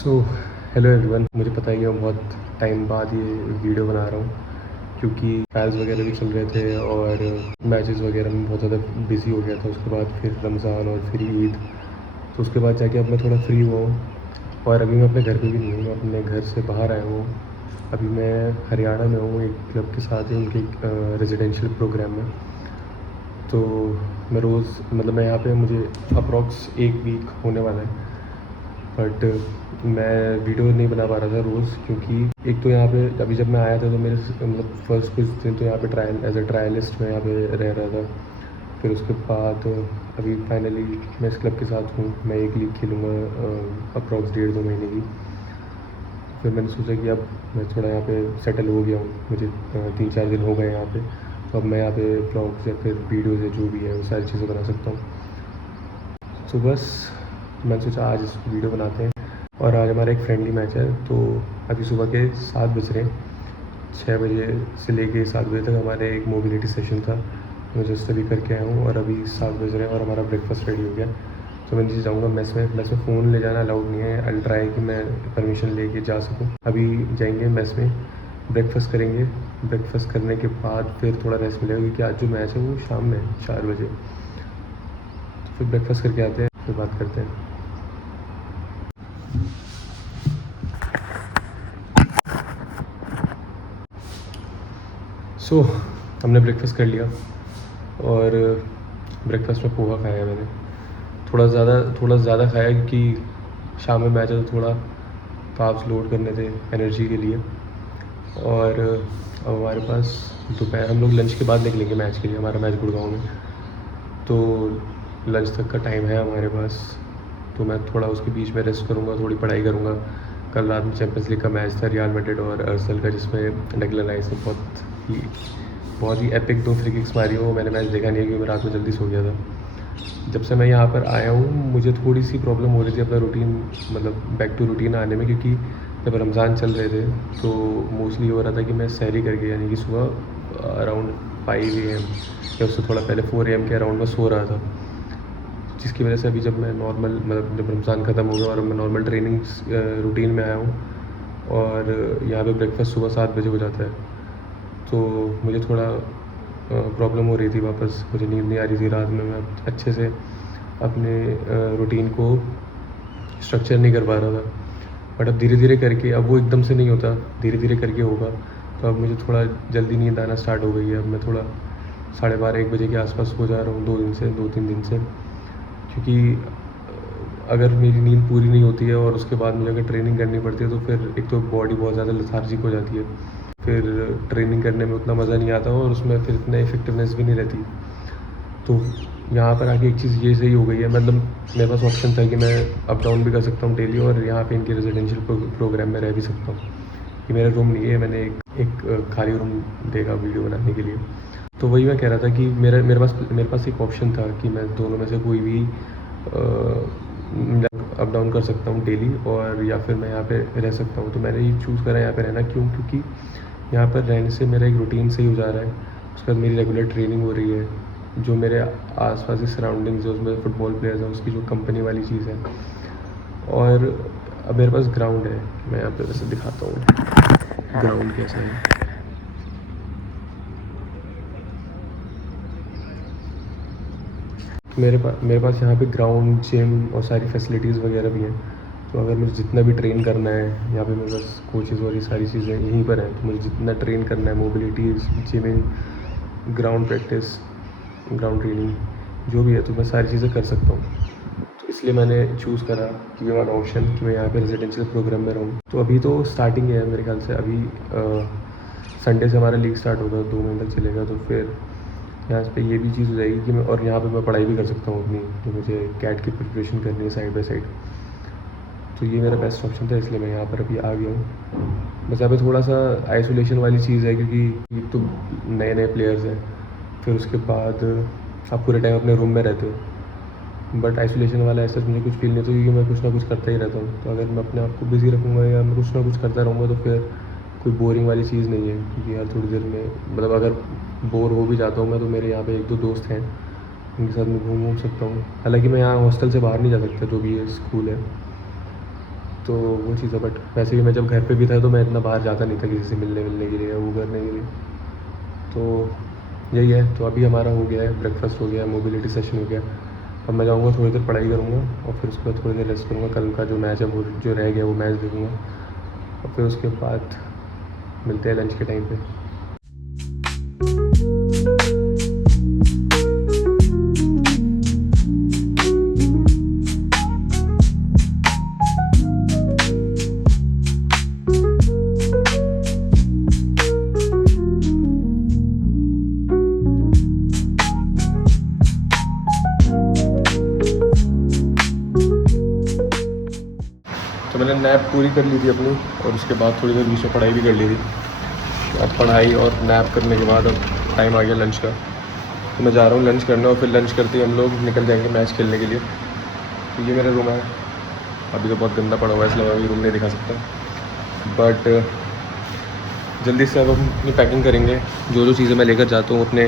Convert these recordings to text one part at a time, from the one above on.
So hello everyone. मुझे पता है कि मैं बहुत टाइम बाद ये वीडियो बना रहा हूँ क्योंकि ट्रायल्स वगैरह भी चल रहे थे और मैचेस वगैरह में बहुत ज़्यादा बिजी हो गया था। उसके बाद फिर रमज़ान और फिर ईद, तो उसके बाद जाके अब मैं थोड़ा फ्री हुआ हूँ। और अभी मैं अपने घर पे भी नहीं हूँ, मैं अपने घर से बाहर आया हूँ। अभी मैं हरियाणा में हूँ, एक क्लब के साथ ही उनके रेजिडेंशियल प्रोग्राम में। तो मैं रोज़ मतलब मैं यहाँ पे मुझे अप्रॉक्स 1 वीक होने वाला है, बट मैं वीडियो नहीं बना पा रहा था रोज़ क्योंकि एक तो यहाँ पे अभी जब मैं आया था तो मेरे मतलब फ़र्स्ट कुछ दिन तो यहाँ पे ट्रायल एज अ ट्रायलिस्ट मैं यहाँ पे रह रहा था। फिर उसके बाद अभी फाइनली मैं इस क्लब के साथ हूँ। मैं एक लीग खेलूँगा अप्रॉक्स 1.5-2 महीने की। फिर मैंने सोचा कि अब मैं थोड़ा यहाँ पे सेटल हो गया हूँ, मुझे 3-4 दिन हो गए यहाँ पे, तो अब मैं यहाँ पे व्लॉग्स या फिर वीडियोज़ या जो भी है वो सारी चीज़ें बना सकता हूँ। तो बस मैंने सोचा आज इस वीडियो बनाते हैं। और आज हमारा एक फ्रेंडली मैच है, तो अभी सुबह के 7 बज रहे हैं। 6 बजे से लेके 7 बजे तक हमारे एक मोबिलिटी सेशन था, मैं जस्ट अभी करके आया हूँ और अभी 7 बज रहे हैं और हमारा ब्रेकफास्ट रेडी हो गया। तो मैं नीचे जाऊँगा मेस में फ़ोन ले जाना अलाउड नहीं है। आई ट्राई कि मैं परमिशन लेके जा सकूँ। अभी जाएंगे मेस में, ब्रेकफास्ट करेंगे। ब्रेकफास्ट करने के बाद फिर थोड़ा रेस्ट मिलेगा क्योंकि आज जो मैच है वो शाम में है 4 बजे। तो फिर ब्रेकफास्ट करके आते हैं, फिर बात करते हैं। सो हमने ब्रेकफास्ट कर लिया और ब्रेकफास्ट में पोहा खाया मैंने। थोड़ा ज़्यादा खाया क्योंकि शाम में मैच है तो थोड़ा कार्ब्स लोड करने थे एनर्जी के लिए। और अब हमारे पास दोपहर, हम लोग लंच के बाद निकलेंगे मैच के लिए, हमारा मैच गुड़गांव में, तो लंच तक का टाइम है हमारे पास। तो मैं थोड़ा उसके बीच में रेस्ट करूँगा, थोड़ी पढ़ाई करूँगा। कल रात में चैम्पियंस लीग का मैच था रियल मैड्रिड और अर्सेनल का, जिसमें डेक्लन राइस ने बहुत ही एपिक 2 फ्री किक्स मारी। वो मैंने मैच देखा नहीं है क्योंकि मैं रात में जल्दी सो गया था। जब से मैं यहाँ पर आया हूँ मुझे थोड़ी सी प्रॉब्लम हो रही थी अपना रूटीन, मतलब बैक टू रूटीन आने में, क्योंकि जब रमज़ान चल रहे थे तो मोस्टली हो रहा था कि मैं सहरी करके, यानी कि सुबह अराउंड 5 AM या उससे थोड़ा पहले 4 AM के अराउंड में सो रहा था, जिसकी वजह से अभी जब मैं नॉर्मल मतलब जब रमज़ान ख़त्म हो गया और मैं नॉर्मल ट्रेनिंग रूटीन में आया हूँ और यहाँ पे ब्रेकफास्ट सुबह 7 बजे हो जाता है, तो मुझे थोड़ा प्रॉब्लम हो रही थी। वापस मुझे नींद नहीं आ रही थी रात में, मैं अच्छे से अपने रूटीन को स्ट्रक्चर नहीं कर पा रहा था। बट अब धीरे धीरे करके, अब वो एकदम से नहीं होता, धीरे धीरे करके होगा। तो अब मुझे थोड़ा जल्दी नींद आना स्टार्ट हो गई है। अब मैं थोड़ा 12:30-1 बजे के आसपास सो जा रहा हूँ 2-3 दिन से, क्योंकि अगर मेरी नींद पूरी नहीं होती है और उसके बाद मुझे अगर ट्रेनिंग करनी पड़ती है तो फिर एक तो बॉडी बहुत ज़्यादा लेथार्जिक हो जाती है, फिर ट्रेनिंग करने में उतना मज़ा नहीं आता और उसमें फिर इतना इफेक्टिवनेस भी नहीं रहती। तो यहाँ पर आके एक चीज़ ये सही हो गई है, मतलब मेरे पास ऑप्शन था कि मैं अप डाउन भी कर सकता हूँ डेली और यहाँ पे इनके रेजिडेंशियल प्रोग्राम में रह भी सकता हूँ। ये मेरा रूम नहीं है, मैंने एक खाली रूम देखा वीडियो बनाने के लिए। तो वही मैं कह रहा था कि मेरे पास एक ऑप्शन था कि मैं दोनों में से कोई भी अप डाउन कर सकता हूँ डेली, और या फिर मैं यहाँ पे रह सकता हूँ। तो मैंने ये चूज़ करा यहाँ पे रहना। क्यों? क्योंकि यहाँ पर रहने से मेरा एक रूटीन सही हो जा रहा है, उसके बाद मेरी रेगुलर ट्रेनिंग हो रही है, जो मेरे आसपास की सराउंडिंग्स है उसमें फुटबॉल प्लेयर्स हैं, उसकी जो कंपनी वाली चीज़ है, और अब मेरे पास ग्राउंड है। मैं यहाँ पे वैसे दिखाता हूँ ग्राउंड कैसा है। मेरे पास यहाँ पे ग्राउंड, जिम और सारी फैसिलिटीज़ वगैरह भी हैं। तो अगर मुझे जितना भी ट्रेन करना है, यहाँ पे मेरे पास कोचेज़ और ये सारी चीज़ें यहीं पर हैं, तो मुझे जितना ट्रेन करना है, mobility, gymming, ground practice, ground training जो भी है, तो मैं सारी चीज़ें कर सकता हूँ। तो इसलिए मैंने चूज़ करा कि ये वाला ऑप्शन कि मैं यहाँ पे रेजिडेंशियल प्रोग्राम में रहूँ। तो अभी तो स्टार्टिंग है मेरे ख्याल से, अभी संडे से हमारा लीग स्टार्ट होगा, 2 महीने तक चलेगा। तो फिर यहाँ पे ये भी चीज़ हो जाएगी कि मैं, और यहाँ पे मैं पढ़ाई भी कर सकता हूँ अपनी, तो मुझे कैट की प्रिपरेशन करनी है साइड बाय साइड। तो ये मेरा बेस्ट ऑप्शन था, इसलिए मैं यहाँ पर अभी आ गया हूँ। बस यहाँ पे थोड़ा सा आइसोलेशन वाली चीज़ है क्योंकि ये तो नए नए प्लेयर्स हैं, फिर उसके बाद आप पूरे टाइम अपने रूम में रहते हो। बट आइसोलेशन वाला ऐसा मुझे कुछ फील नहीं होता क्योंकि मैं कुछ ना कुछ करता ही रहता हूँ। तो अगर मैं अपने आप को बिज़ी रखूँगा या मैं कुछ ना कुछ करता रहूँगा तो फिर कोई बोरिंग वाली चीज़ नहीं है। क्योंकि हर थोड़ी देर में, मतलब अगर बोर हो भी जाता हूँ मैं, तो मेरे यहाँ पे 1-2 दोस्त हैं, उनके साथ मैं घूम सकता हूँ। हालांकि मैं यहाँ हॉस्टल से बाहर नहीं जा सकता, जो भी है स्कूल है। तो वो चीज़ है। बट वैसे भी मैं जब घर पे भी था तो मैं इतना बाहर जाता नहीं था किसी से मिलने के लिए या वो करने के लिए। तो यही है। तो अभी हमारा हो गया है, ब्रेकफास्ट हो गया, मोबिलिटी सेशन हो गया। अब मैं जाऊँगा थोड़ी देर पढ़ाई करूँगा और फिर उसके बाद थोड़ी देर रेस्ट करूँगा। कल का जो मैच है वो जो रह गया वो मैच देखूँगा और फिर उसके बाद मिलते हैं लंच के टाइम पे। तो मैंने नैप पूरी कर ली थी अपनी और उसके बाद थोड़ी देर बीच में पढ़ाई भी कर ली थी। अब पढ़ाई और नैप करने के बाद अब टाइम आ गया लंच का। तो मैं जा रहा हूँ लंच करने और फिर लंच करते ही हम लोग निकल जाएंगे मैच खेलने के लिए। तो ये मेरा रूम है। अभी तो बहुत गंदा पड़ा हुआ है इसलिए मैं अभी रूम नहीं दिखा सकता। बट जल्दी से अब हम अपनी पैकिंग करेंगे। जो चीज़ें मैं लेकर जाता हूँ अपने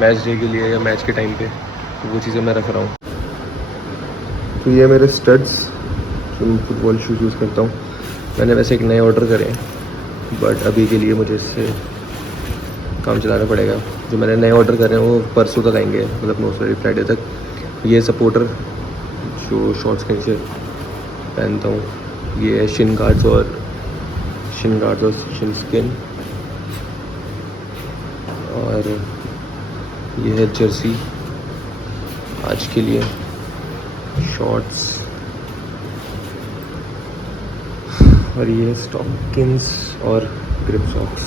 मैच डे के लिए या मैच के टाइम पे, तो वो चीज़ें मैं रख रहा हूँ। तो ये मेरे स्टड्स जो मैं फुटबॉल शूज़ यूज़ करता हूँ। मैंने वैसे एक नए ऑर्डर करे हैं बट अभी के लिए मुझे इससे काम चलाना पड़ेगा। जो मैंने नए ऑर्डर करे हैं वो परसों तक आएंगे, मतलब मोस्ट प्रोबेबली फ्राइडे तक। ये सपोर्टर जो शॉर्ट्स के नीचे पहनता हूँ, ये है शिन गार्ड्स और शिन स्किन। और ये है जर्सी आज के लिए, शॉर्ट्स, और ये स्टॉकिंग्स और ग्रिप सॉक्स।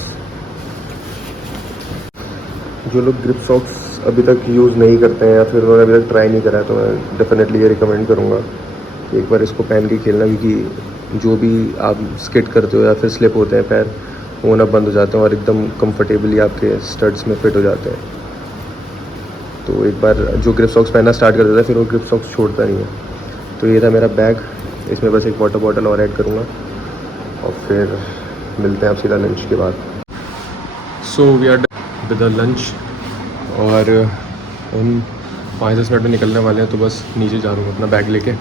जो लोग ग्रिप सॉक्स अभी तक यूज़ नहीं करते हैं या फिर उन्होंने अभी तक ट्राई नहीं करा है तो मैं डेफिनेटली ये रिकमेंड करूँगा कि एक बार इसको पहन के खेलना, क्योंकि जो भी आप स्किट करते हो या फिर स्लिप होते हैं पैर, वो होना बंद हो जाते हैं और एकदम कंफर्टेबली आपके स्टड्स में फिट हो जाते हैं। तो एक बार जो ग्रिप सॉक्स पहनना स्टार्ट कर देता है फिर वो ग्रिप सॉक्स छोड़ता नहीं है। तो ये था मेरा बैग। इसमें बस एक वाटर बॉटल और ऐड करूँगा और फिर मिलते हैं आप सीधा लंच के बाद। So we are done with the lunch और हम 5-10 मिनट में निकलने वाले हैं। तो बस नीचे जा रहा हूँ अपना बैग लेके।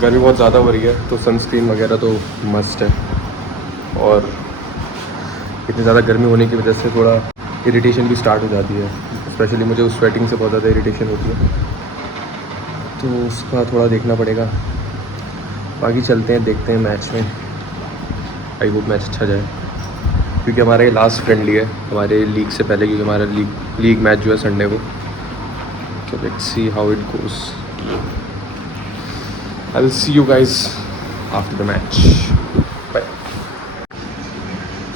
गर्मी बहुत ज़्यादा हो रही है तो सनस्क्रीन वगैरह तो मस्ट है। और इतनी ज़्यादा गर्मी होने की वजह से थोड़ा इरिटेशन भी स्टार्ट हो जाती है। स्पेशली मुझे उस स्वेटिंग से बहुत ज़्यादा इरिटेशन होती है, तो उसका थोड़ा देखना पड़ेगा। बाकी चलते हैं, देखते हैं मैच में। आई होप मैच अच्छा जाए, क्योंकि हमारा ये लास्ट फ्रेंडली है हमारे लीग से पहले, क्योंकि हमारा लीग मैच जो है संडे को। तो let's see how it goes. I will see you guys after the match. Bye.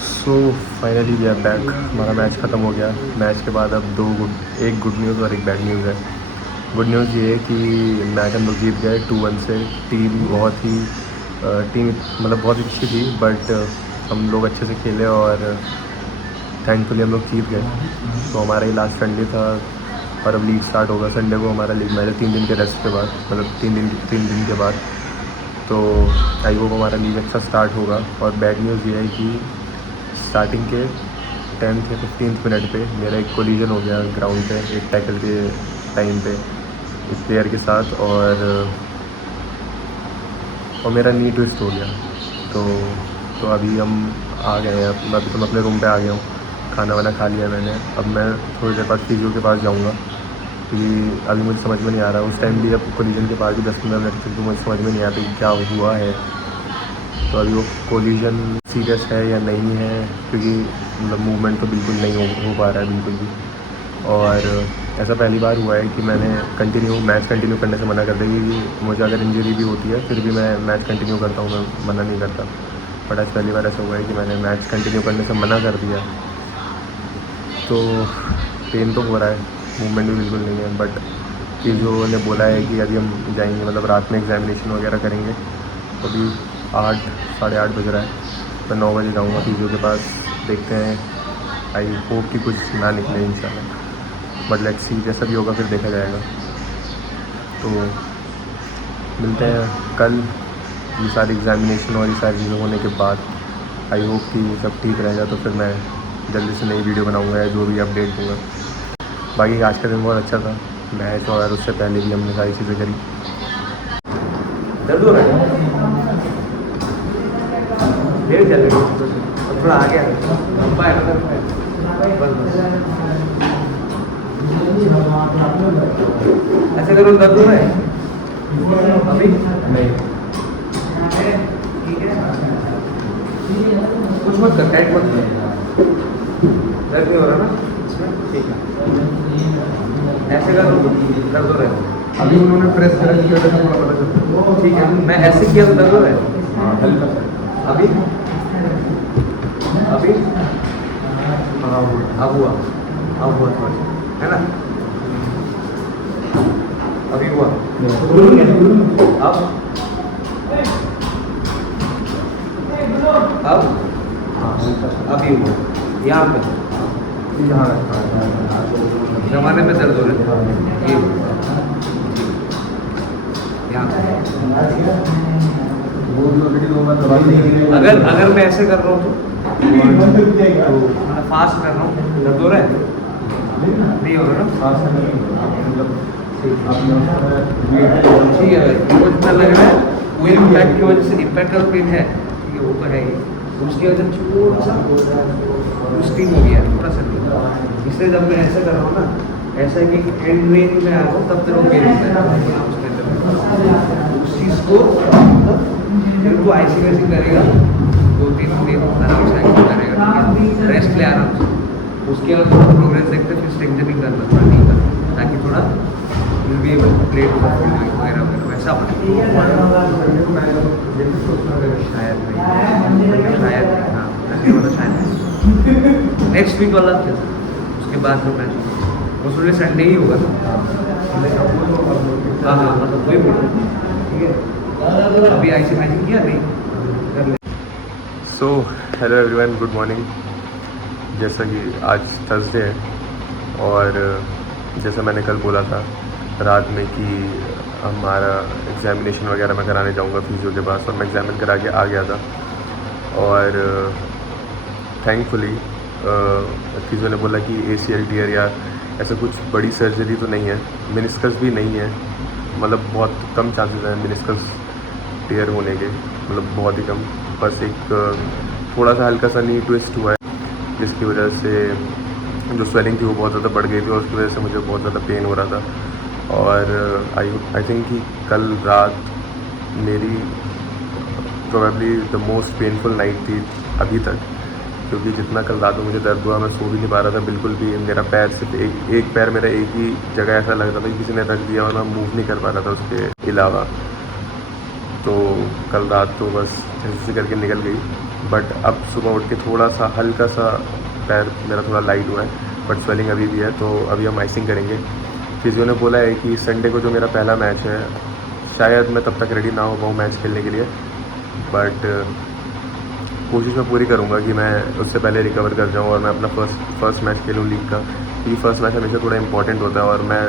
So finally we are back. हमारा मैच ख़त्म हो गया। मैच के बाद अब एक गुड न्यूज़ और एक बैड न्यूज़ है। गुड न्यूज़ ये है कि मैच हम लोग जीत गए 2-1 से। टीम मतलब बहुत अच्छी थी, बट हम लोग अच्छे से खेले और थैंकफुली हम लोग जीत गए। तो हमारा ही लास्ट फ्रेंडली था और अब लीग स्टार्ट होगा संडे को। हमारा लीग मैच है 3 दिन के रेस्ट के बाद, मतलब 3 दिन के बाद। तो आई होप हमारा लीग अच्छा स्टार्ट होगा। और बैड न्यूज़ ये है कि स्टार्टिंग के 10th या 15th मिनट पे मेरा एक कोलिजन हो गया ग्राउंड पे, एक टैकल के टाइम पे एक प्लेयर के साथ, और मेरा नी ट्विस्ट हो गया। तो अभी हम आ गए हैं। अभी तो मैं अपने रूम पे आ गया हूँ, खाना वाना खा लिया मैंने। अब मैं थोड़ी देर बाद फिजियो के पास जाऊँगा, क्योंकि अभी मुझे समझ में नहीं आ रहा। उस टाइम भी अब कोलिजन के बाद भी 10-15 मिनट तक तो मुझे समझ में नहीं आता कि क्या हुआ है। तो अभी वो कोलिजन सीरियस है या नहीं है, क्योंकि मतलब मूवमेंट तो बिल्कुल नहीं हो पा रहा है बिल्कुल भी। और ऐसा पहली बार हुआ है कि मैंने मैच कंटिन्यू करने से मना कर दिया, क्योंकि मुझे अगर इंजरी भी होती है फिर भी मैं मैच कंटिन्यू करता हूँ, मैं मना नहीं करता। बट आज पहली बार ऐसा हुआ है कि मैंने मैच कंटिन्यू करने से मना कर दिया। तो पेन तो हो रहा है, मूवमेंट भी बिल्कुल नहीं है। बट फिजियो ने बोला है कि अभी हम जाएंगे, मतलब रात में एग्जामिनेशन वगैरह करेंगे। तो अभी 8-8:30 बज रहा है, तो 9 बजे जाऊँगा फिजियो के पास। देखते हैं, आई होप कि कुछ ना निकले इंशाल्लाह। बट लेट्स सी, जैसा भी होगा फिर देखा जाएगा। तो मिलते हैं कल ये सारी एग्जामिनेशन और ये सारी चीज़ें होने के बाद। आई होप कि सब ठीक रहेगा, तो फिर मैं जल्दी से नई वीडियो बनाऊँगा या जो भी अपडेट दूँगा। बाकी आज का दिन बहुत अच्छा था, मैच और उससे पहले भी हमने सारी चीज़ें करी। दर्द हो रहा है? डेढ़ चल रही है, थोड़ा आगे आ लंबा है ना, बस बस ऐसे करो, दर्द हो रहा है अभी नहीं, ठीक है, कुछ मत कर, टाइट मत कर, दर्द नहीं हो रहा ना, ठीक है, ऐसे करो, दर्द हो रहा है अभी उन्होंने प्रेस करा किया था, पता चलता ठीक है, मैं ऐसे किया तो दर्द हो रहा है, हाँ हल्का सा अभी अभी हाँ अब हुआ थोड़ा सा, है ना, अभी हुआ, अब हाँ हल्का सा अभी हुआ, यहाँ पे यहाँ जमाने में दर्द हो रहा है, ये यहाँ अगर मैं ऐसे कर रहा हूँ तो फास्ट कर रहा हूँ, दर्द हो रहा है, नहीं हो रहा ना, ठीक है भाई, वो जितना लग रहा है वो इम्पैक्ट की वजह से, इम्पैक्ट का पेन है, ठीक है, वो तो है ही, उसकी वजह से थोड़ा सा स्टीम हो गया, थोड़ा सा, इसलिए जब मैं ऐसे कर रहा हूँ ना, ऐसा है कि एंड रेंज में आ रहा हूँ तब तेरे को पेन होता है उसके अंदर, उस चीज़ को फिर तू आइसिंग वाइसिंग करेगा, 2-3 दिन आराम से आइसिंग करेगा, रेस्ट ले आराम से, उसके बाद थोड़ा प्रोग्रेस देखते फिर स्ट्रेंथनिंग करना, थोड़ा नहीं करना, ताकि थोड़ा विल बी प्लेट वगैरह वैसा बने, शायद नहीं, शायद नहीं, हाँ अगले वाला शायद नहीं, नेक्स्ट वीक वाला उसके बाद जो मैच वो सुबह संडे ही होगा, हाँ हाँ मतलब कोई भी, ठीक है, अभी आइसिंग वाइसिंग किया नहीं कर ले। So hello everyone, good morning. जैसा कि आज थर्सडे है और जैसा मैंने कल बोला था रात में कि हमारा एग्ज़ामिनेशन वगैरह मैं कराने जाऊंगा फिजियो के पास, और मैं एग्ज़ामिन करा के आ गया था, और थैंकफुली फिजियो ने बोला कि ACL टीयर या ऐसा कुछ बड़ी सर्जरी तो नहीं है, मेनिस्कस भी नहीं है, मतलब बहुत कम चांसेस हैं मेनिस्कस टीयर होने के, मतलब बहुत ही कम, बस एक थोड़ा सा हल्का सा नी ट्विस्ट हुआ है जिसकी वजह से जो स्वेलिंग थी वो बहुत ज़्यादा बढ़ गई थी, और उसकी वजह से मुझे बहुत ज़्यादा पेन हो रहा था। और आई थिंक कि कल रात मेरी probably the most painful night थी अभी तक, क्योंकि जितना कल रात में मुझे दर्द हुआ मैं सो भी नहीं पा रहा था बिल्कुल भी, मेरा पैर सिर्फ एक पैर मेरा एक ही जगह ऐसा लग रहा था कि किसी ने रख दिया और मैं मूव नहीं कर पा रहा था उसके अलावा। तो कल रात तो बस ऐसे करके निकल गई, बट अब सुबह उठ के थोड़ा सा हल्का सा पैर मेरा थोड़ा लाइट हुआ है, बट स्वेलिंग अभी भी है, तो अभी हम आइसिंग करेंगे। फिजियो ने बोला है कि संडे को जो मेरा पहला मैच है शायद मैं तब तक रेडी ना हो पाऊँ मैच खेलने के लिए, बट कोशिश मैं पूरी करूँगा कि मैं उससे पहले रिकवर कर जाऊँ और मैं अपना फर्स्ट मैच खेलूँ लीग का, क्योंकि फर्स्ट मैच हमेशा थोड़ा इंपॉर्टेंट होता है, और मैं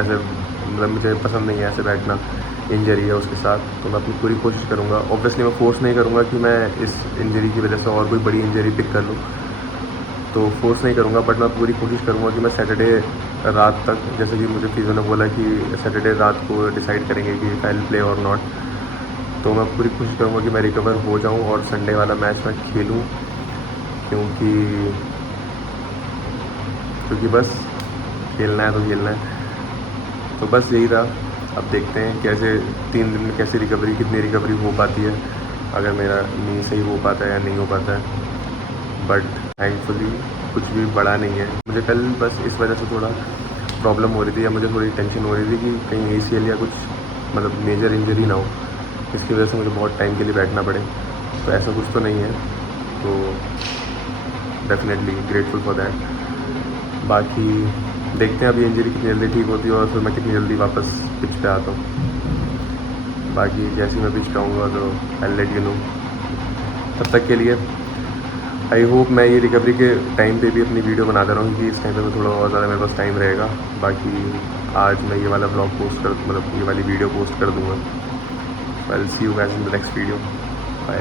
ऐसे मतलब मुझे पसंद नहीं है ऐसे बैठना, इंजरी है उसके साथ, तो मैं अपनी पूरी कोशिश करूँगा। ऑब्वियसली मैं फोर्स नहीं करूँगा कि मैं इस इंजरी की वजह से और कोई बड़ी इंजरी पिक कर लूँ, तो फोर्स नहीं करूँगा, बट मैं पूरी कोशिश करूँगा कि मैं सैटरडे रात तक, जैसे कि मुझे फिजियो ने बोला कि सैटरडे रात को डिसाइड करेंगे कि आई विल प्ले और नॉट, तो मैं पूरी कोशिश करूँगा कि मैं रिकवर हो जाऊँ और संडे वाला मैच मैं खेलूँ, क्योंकि बस खेलना है तो खेलना है। तो बस यही था, अब देखते हैं कैसे 3 दिन में कैसे कितनी रिकवरी हो पाती है, अगर मेरा नी सही हो पाता है या नहीं हो पाता है, बट थैंकफुली कुछ भी बड़ा नहीं है। मुझे कल बस इस वजह से थोड़ा प्रॉब्लम हो रही थी, या मुझे थोड़ी टेंशन हो रही थी कि कहीं ACL या कुछ मतलब मेजर इंजरी ना हो, इसकी वजह से मुझे बहुत टाइम के लिए बैठना पड़े, तो ऐसा कुछ तो नहीं है, तो डेफिनेटली ग्रेटफुल फॉर दैट। बाकी देखते हैं अभी इंजरी कितनी जल्दी ठीक होती है और फिर मैं कितनी जल्दी वापस पिच पे आता हूँ। बाकी जैसे मैं पिच पे आऊँगा तो आई लेट यू नो। तब तक के लिए आई होप मैं ये रिकवरी के टाइम पे भी अपनी वीडियो बनाता रहूँ, क्योंकि इस टाइम पे मैं थोड़ा और ज़्यादा मेरे पास टाइम रहेगा। बाकी आज मैं ये वाला ब्लॉग पोस्ट कर मतलब ये वाली वीडियो पोस्ट कर दूँगा। I will see you guys in the next video. Bye.